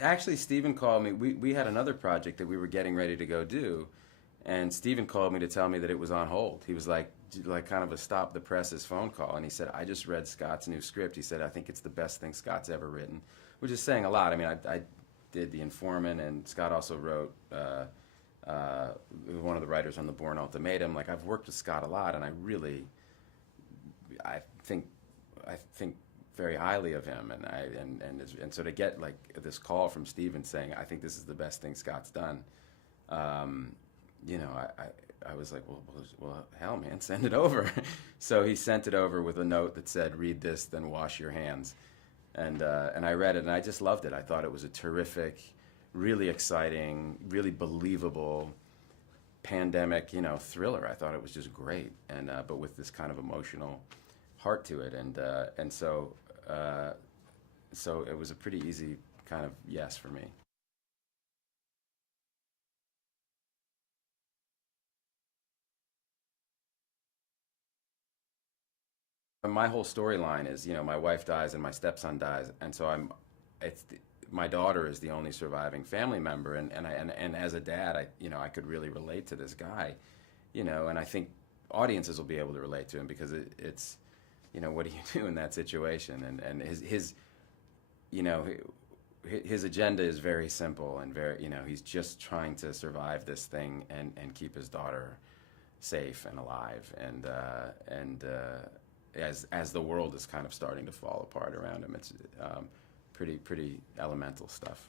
Actually, Stephen called me. We had another project that we were getting ready to go do, and Stephen called me to tell me that it was on hold. He was like kind of a stop the presses phone call, and he said, "I just read Scott's new script." He said, "I think it's the best thing Scott's ever written," which is saying a lot. I mean, I did The Informant, and Scott also wrote one of the writers on The Bourne Ultimatum. Like, I've worked with Scott a lot, and I think very highly of him, and so to get like this call from Steven saying, "I think this is the best thing Scott's done," I was like, well, hell, man, send it over. So he sent it over with a note that said, "Read this, then wash your hands," and I read it, and I just loved it. I thought it was a terrific, really exciting, really believable pandemic, thriller. I thought it was just great, and but with this kind of emotional heart to it, and so it was a pretty easy kind of yes for me. My whole storyline is, my wife dies and my stepson dies, and so my daughter is the only surviving family member, and as a dad, I could really relate to this guy, and I think audiences will be able to relate to him because it's, what do you do in that situation, and you know, his agenda is very simple and very, he's just trying to survive this thing and keep his daughter safe and alive, and as the world is kind of starting to fall apart around him, it's pretty elemental stuff.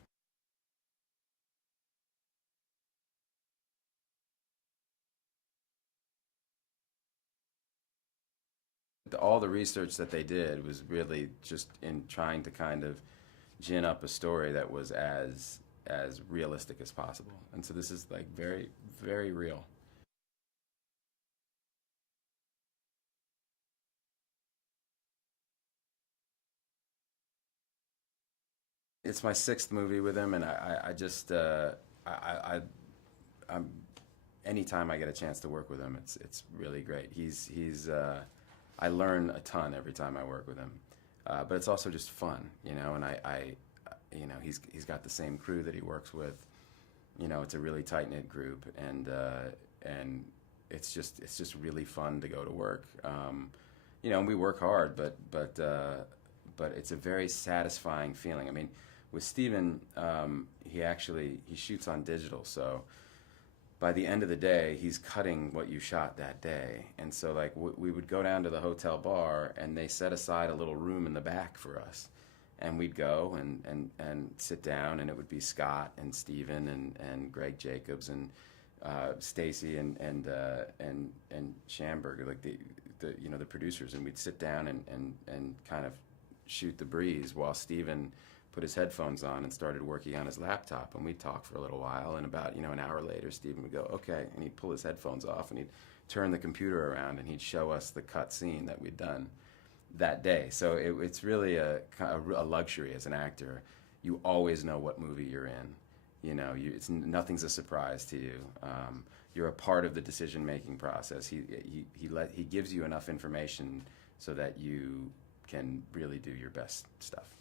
All the research that they did was really just in trying to kind of gin up a story that was as realistic as possible, and so this is like very, very real. It's my sixth movie with him, and I just I'm anytime I get a chance to work with him, it's really great. He's I learn a ton every time I work with him, but it's also just fun, And he's got the same crew that he works with. It's a really tight knit group, and it's just really fun to go to work. And we work hard, but it's a very satisfying feeling. I mean, with Steven, he shoots on digital, so by the end of the day, he's cutting what you shot that day. And so, like, we would go down to the hotel bar, and they set aside a little room in the back for us. And we'd go and sit down, and it would be Scott and Steven and Greg Jacobs and Stacy and Schamberg, like the producers. And we'd sit down and kind of shoot the breeze while Steven put his headphones on and started working on his laptop, and we'd talk for a little while, and about an hour later Stephen would go, "Okay," and he'd pull his headphones off and he'd turn the computer around and he'd show us the cut scene that we'd done that day. So it's really a luxury as an actor. You always know what movie you're in. Nothing's a surprise to you. You're a part of the decision making process. He gives you enough information so that you can really do your best stuff.